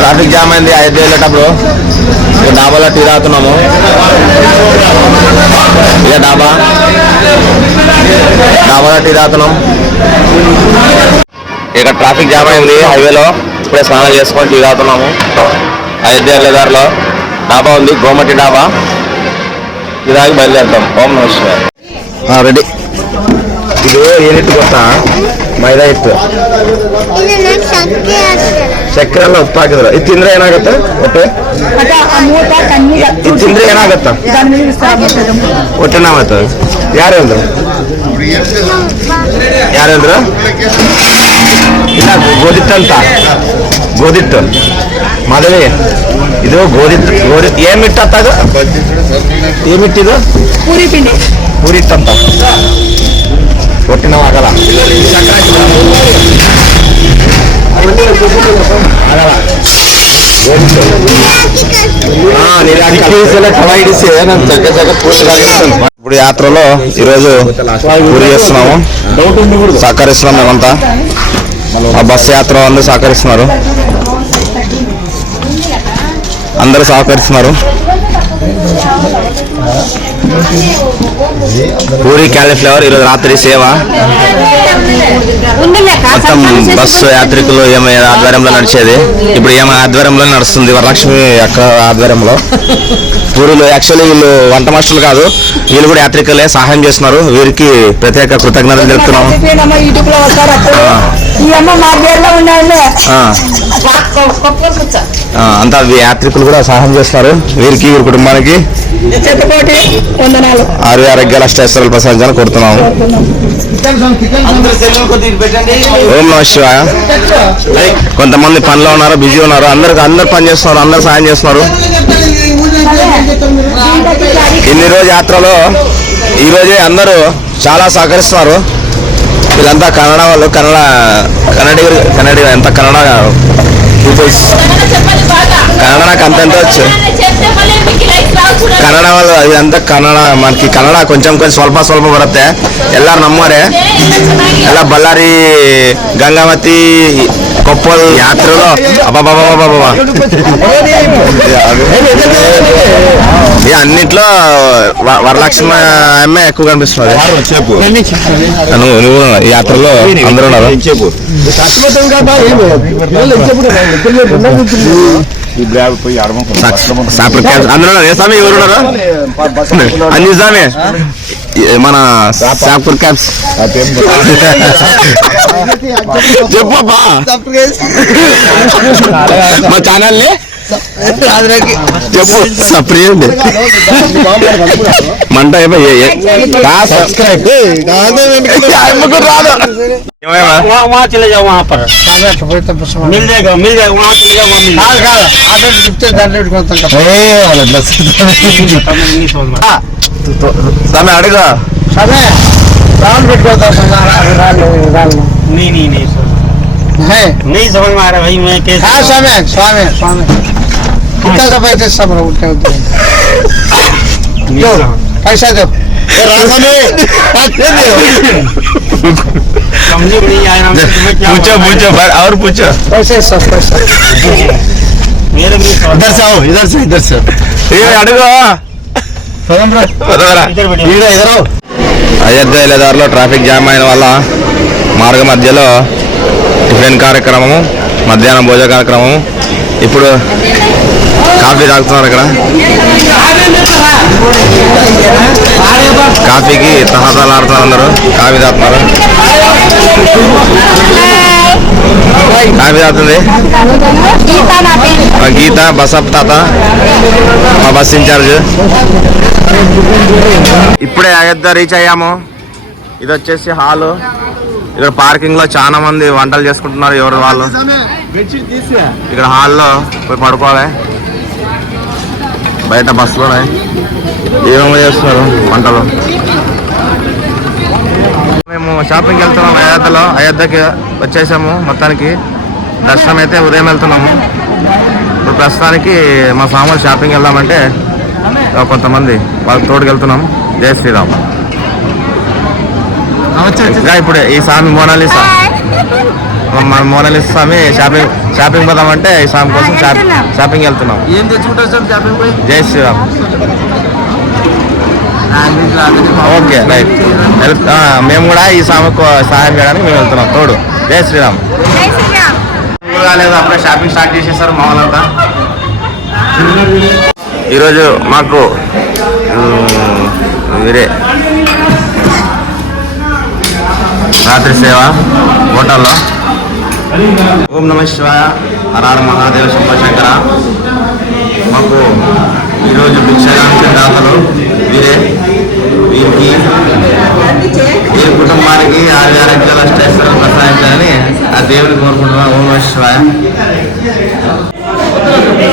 Traffic jam అయింది అయోధ్య వెళ్ళేటప్పుడు. ఇక డాబాలో టీ తాగుతున్నాము. ఇక డాబాలో టీ తాగుతున్నాం. ఇక ట్రాఫిక్ జామ్ అయింది హైవేలో. ఇప్పుడే స్నానం చేసుకొని టీ తాగుతున్నాము. అయోధ్య వెళ్ళేదారిలో డాబా ఉంది, గోమటి డాబా. టీ తాగి బయలుదేరుతాం. ఓం నమః శివాయ. రెడీ. ಇದು ಏನಿಟ್ಟು ಗೊತ್ತಾ? ಮೈದಾ ಹಿಟ್ಟು, ಚಕ್ಕೆರೆ ಎಲ್ಲ ಉಪ್ಪು ಹಾಕಿದ್ರು. ಇದು ತಿಂದ್ರೆ ಏನಾಗುತ್ತೆ ಹೊಟ್ಟೆ? ಇದು ತಿಂದ್ರೆ ಏನಾಗತ್ತ ಹೊಟ್ಟೆ ನಾವತ್ತ? ಯಾರು ಹೇಳಿದ್ರು? ಇಲ್ಲ ಗೋಧಿಟ್ಟು ಅಂತ. ಗೋಧಿಟ್ಟು ಮಾಧವಿ, ಇದು ಗೋಧಿಟ್ಟು. ಏನ್ ಹಿಟ್ಟು ಅತ್ತಾಗ? ಏನ್ ಹಿಟ್ಟಿದು? ಪೂರಿ ಪಿಂಡಿ. ಪೂರಿ ಹಿಟ್ಟು ಅಂತ. ಹೊಟ್ಟೆ ನೋವು ಆಗಲ್ಲ. ఇప్పుడు యాత్రలో ఈరోజు పూరి చేస్తున్నాము, సహకరిస్తున్నాం మేమంతా. ఆ బస్సు యాత్ర అందరూ సహకరిస్తున్నారు, అందరూ సహకరిస్తున్నారు. పూరి క్యాలీఫ్లవర్ ఈరోజు రాత్రి సేవ. మొత్తం బస్సు యాత్రికులు ఏమై ఆధ్వర్యంలో నడిచేది. ఇప్పుడు ఏమై ఆధ్వర్యంలో నడుస్తుంది, వరలక్ష్మి అక్క ఆధ్వర్యంలో. పూరీలు యాక్చువల్లీ వీళ్ళు వంట మాస్టర్లు కాదు, వీళ్ళు కూడా యాత్రికులే, సహాయం చేస్తున్నారు. వీరికి ప్రత్యేక కృతజ్ఞతలు చెప్తున్నాం. అంతా యాత్రికులు కూడా సహాయం చేస్తున్నారు. వీరికి, వీరి కుటుంబానికి ఆరు ఆరోగ్యాల అష్టైశ్వర్యాలు ప్రసాదించాలని కోరుతున్నాము. ఓం నమః శివాయ. కొంతమంది పనిలో ఉన్నారు, బిజీ ఉన్నారు. అందరు పని చేస్తున్నారు, అందరు సాయం చేస్తున్నారు. ఇన్ని రోజు యాత్రలో ఈరోజే అందరూ చాలా సహకరిస్తున్నారు. వీళ్ళంతా కన్నడ వాళ్ళు, కన్నడ ఎంత కన్నడ పీపుల్స్. కన్నడ నాకు అంత వచ్చు. ಕನ್ನಡ ಇದಂತ ಕನ್ನಡ మనకి ಕನ್ನಡ కొంచెం ಸ್ವಲ್ಪ ಬರುತ್ತೆ. ಎಲ್ಲರೂ ನಮ್ಮವರೇ. ಎಲ್ಲ ಬಳ್ಳಾರಿ, ಗಂಗಾವತಿ, ಕೊಪ್ಪಳ ಯಾತ್ರೆలో అన్నిట్లో వరలక్ష్మి అమ్మే ఎక్కువ కనిపిస్తున్నది. నువ్వు ఈ యాత్రలో అందరూ ఉన్నారు. స్వామి ఎవరున్నారు? అన్ని స్వామి మన షాపూర్ క్యాబ్స్ చెప్పబ్బా మా ఛానల్ ని చెప్పు. సప్రియండి మంట సబ్స్క్రైబ్ రాదు. वहाँ चले जाओ, वहाँ पर मिल जाएगा, वहाँ चले जाओ, वहाँ मिल समय अड़ेगा समय नहीं समझ में आ रहा भाई. मैं कैसे कितना सब पैसे सब पैसा दो पूछो और पूछो. पैसे सब पैसा इधर से అడుగు. అయోధ్య వెళ్ళేదారిలో ట్రాఫిక్ జామ్ అయిన వల్ల మార్గ మధ్యలో టిఫిన్ కార్యక్రమము, మధ్యాహ్నం భోజన కార్యక్రమము. ఇప్పుడు కాఫీ తాగుతున్నారు. ఇక్కడ కాఫీకి తహతలాడుతున్నారు, అందరూ కాఫీ తాగుతున్నారు. కాఫీ తాగుతుంది గీత, బసప్ తాత, మా బస్ ఇన్ఛార్జ్. ఇప్పుడే అయోధ్య రీచ్ అయ్యాము. ఇది వచ్చేసి హాలు. ఇక్కడ పార్కింగ్ లో చాలా మంది వంటలు చేసుకుంటున్నారు, ఎవరు వాళ్ళు. ఇక్కడ హాల్లో పోయి పడుకోవాలి. బయట బస్సులోనే ఏమేమో చేస్తున్నారు వంటలు. మేము షాపింగ్కి వెళ్తున్నాము అయోధ్యలో. అయోధ్యకి వచ్చేసాము. మొత్తానికి దర్శనం అయితే ఉదయం వెళ్తున్నాము. ఇప్పుడు ప్రస్తుతానికి మా సామాన్లు షాపింగ్ వెళ్దామంటే కొంతమంది వాళ్ళకి తోడుకి వెళ్తున్నాం. జై శ్రీరామ్. ఇప్పుడు ఈ సామి మోనాలిసా మన మోనాలి స్వామి షాపింగ్ పోదామంటే ఈ స్వామి కోసం షాపింగ్ వెళ్తున్నాం. ఏం తెచ్చుకుంటారు సార్ షాపింగ్ పోయి? జై శ్రీరామ్. Okay right. మేము కూడా ఈ స్వామికి సహాయం చేయడానికి మేము వెళ్తున్నాం తోడు. జై శ్రీరామ్. కాలేదు, అప్పుడే షాపింగ్ స్టార్ట్ చేసేసారు మా వాళ్ళంతా. ఈరోజు మాకు వేరే రాత్రి సేవ హోటల్లో. ఓం నమ శివాయ, హర మహాదేవ శంభో శంకర. మాకు ఈరోజు భిక్షాంతి దాతలు వీరే. వీరికి వీరి కుటుంబానికి ఆరోగ్యాలు అష్టైశ్వర్యాలు ప్రసాదించాలని ఆ దేవుని కోరుకుంటున్నాం. ఓం నమ శివాయ.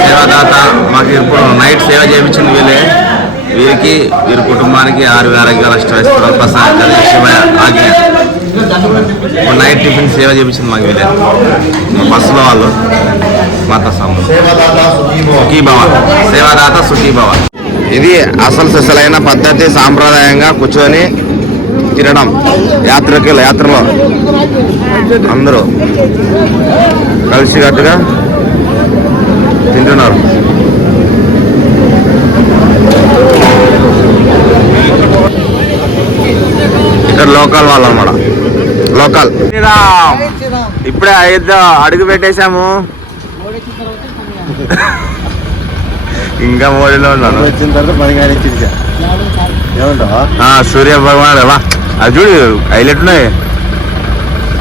సేవాదాత మాకు ఇప్పుడు నైట్ సేవ చేయించింది వీళ్ళే. వీరికి వీరి కుటుంబానికి ఆరోగ్యాలు అష్టైశ్వర్యాలు ప్రసాదించాలి శివాయ ఆజ్ఞ. ఇప్పుడు నైట్ టిఫిన్ సేవ చేయించింది మాకు వీళ్ళే. బస్సులో వాళ్ళు మాతా స్వామి సుఖీభవ, సేవాదాత సుఖీభవ. ఇది అసలు సిసలైన పద్ధతి. సాంప్రదాయంగా కూర్చొని తినడం యాత్రలో అందరూ కలిసికట్టుగా తింటున్నారు. ఇక్కడ లోకల్ వాళ్ళు అన్నమాట. లోకల్. ఇప్పుడే అడుగు పెట్టేశాము. ఇంకా మోడీలో ఉన్నాను. వచ్చిన తర్వాత సూర్య భగవాన్ అది చూడు హైలైట్ ఉన్నాయి.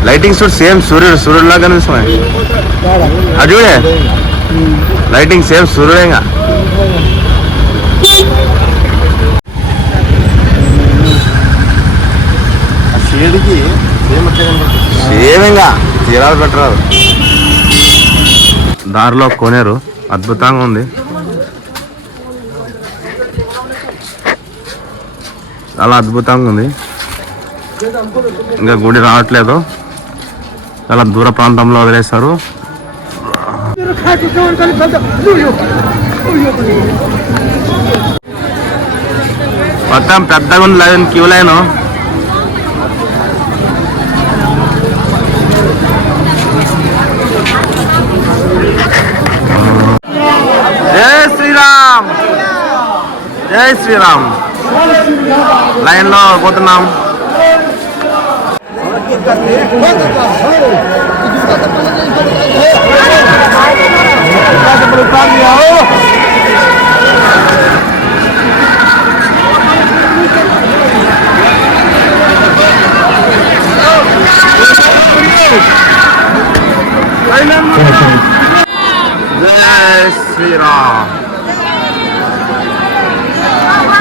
లైటింగ్ చూడు సేమ్ సూర్యుడు లాగా కనిపిస్తున్నాయి. అది చూడే లైటింగ్ సేమ్ సూర్యుడేగా. సేమింగా తీరాలు పెట్టరాదు. దారిలో కొనేరు అద్భుతంగా ఉంది. చాలా అద్భుతంగా ఉంది. ఇంకా గుడి రావట్లేదు, చాలా దూర ప్రాంతంలో వదిలేస్తారు. మొత్తం పెద్దగా ఉంది లైన్, క్యూ లైన్. జై శ్రీరామ్, జై శ్రీరామ్. లైన్ లో పోతున్నాం. జై శ్రీరామ్,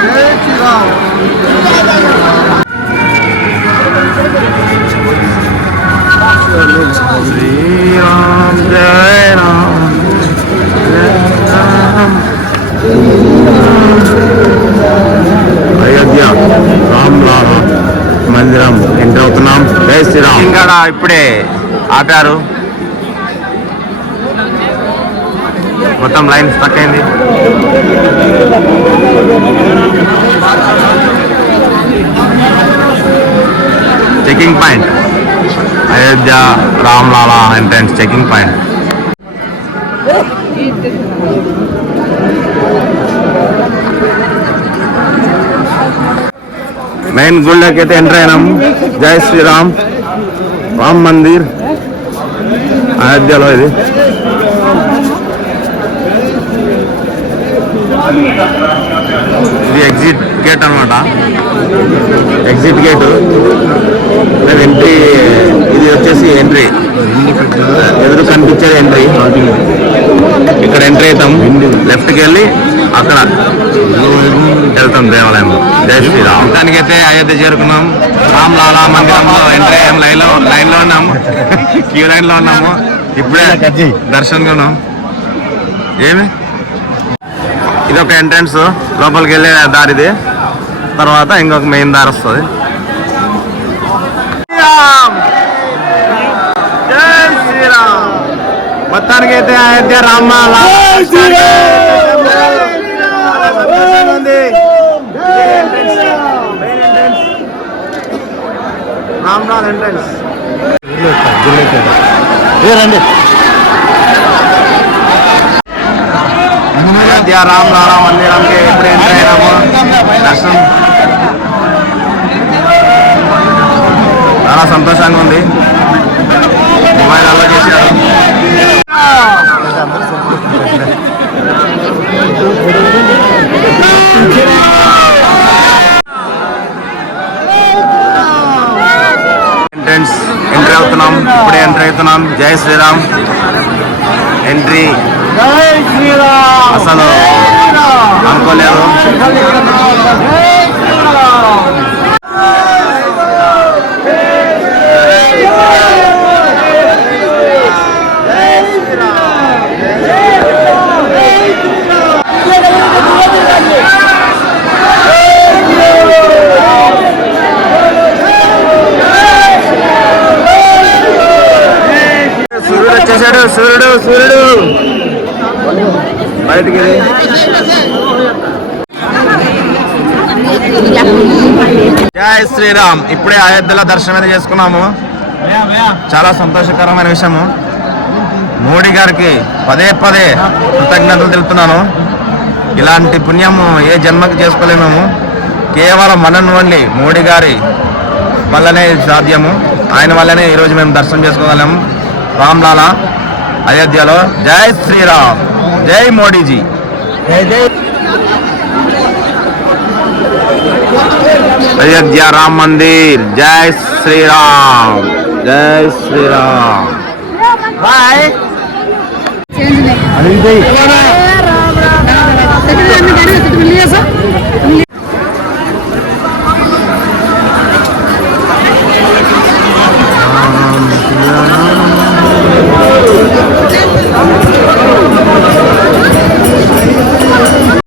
జై శ్రీరామ్. శ్రీరామ్ జయ రామ్ అయోధ్య రామ్లాల మందిరం ఎంటర్ అవుతున్నాం. జై శ్రీరామ్. ఇంకా ఇప్పుడే ఆపారు, మొత్తం లైన్ స్టక్ అయింది. Checking point Ayodhya Ram Lalla entrance checking point. Main గుళ్ళకి అయితే ఎంటర్ అయినాం. జై శ్రీరామ్, రామ్ మందిర్ అయోధ్యలో. ఇది ఎగ్జిట్ గేట్ అనమాట. Exit gate entry. ఇది వచ్చేసి ఎంట్రీ, ఎదురు కనిపించేది ఎంట్రీ. ఇక్కడ ఎంట్రీ అవుతాం, లెఫ్ట్కి వెళ్ళి అక్కడ వెళ్తాం దేవాలయంలో. జై శ్రీరామ్. దానికైతే అయోధ్య చేరుకున్నాం. రామ్లాలా మందిరంలో ఎంట్రీ అయ్యాం. లైన్లో ఉన్నాము, క్యూ లైన్లో ఉన్నాము. ఇప్పుడే దర్శనంగా ఉన్నాం. ఏమి ఇది ఒక ఎంట్రన్స్, లోపలికి వెళ్ళే దారిది. తర్వాత ఇంకొక మెయిన్ దారి వస్తుంది. జై శ్రీరామ్. మొత్తానికి అయితే అయోధ్య రామ్లాలా రామ్లాల్ ఎంట్రన్స్. రండి. అయోధ్య రామ్ లాలా మందిరంకి ఎప్పుడు ఎంటర్ అయినాము. దర్శనం చాలా సంతోషంగా ఉంది. మొబైల్ అలా చేశారు. ఎంట్రీ అవుతున్నాం. ఇప్పుడే ఎంట్రీ అవుతున్నాం. జై శ్రీరామ్ ఎంట్రీ అసలు అనుకోలేదు. సూర్యుడు వచ్చేసాడు. సూర్యుడు బయటికి. జై శ్రీరామ్. ఇప్పుడే అయోధ్యలో దర్శనం అయితే చేసుకున్నాము. చాలా సంతోషకరమైన విషయము. మోడీ గారికి పదే కృతజ్ఞతలు తెలుపుతున్నాను. ఇలాంటి పుణ్యము ఏ జన్మకి చేసుకోలేము. కేవలం మనన్వండి మోడీ గారి వల్లనే సాధ్యము. ఆయన వల్లనే ఈరోజు మేము దర్శనం చేసుకోగలము. రామ్లాలా అయోధ్యలో. జై శ్రీరామ్. జై మోడీజీ. అయోధ్య రామ్ మందిర్. జై శ్రీరామ్. జై శ్రీరామ్. బాయ్.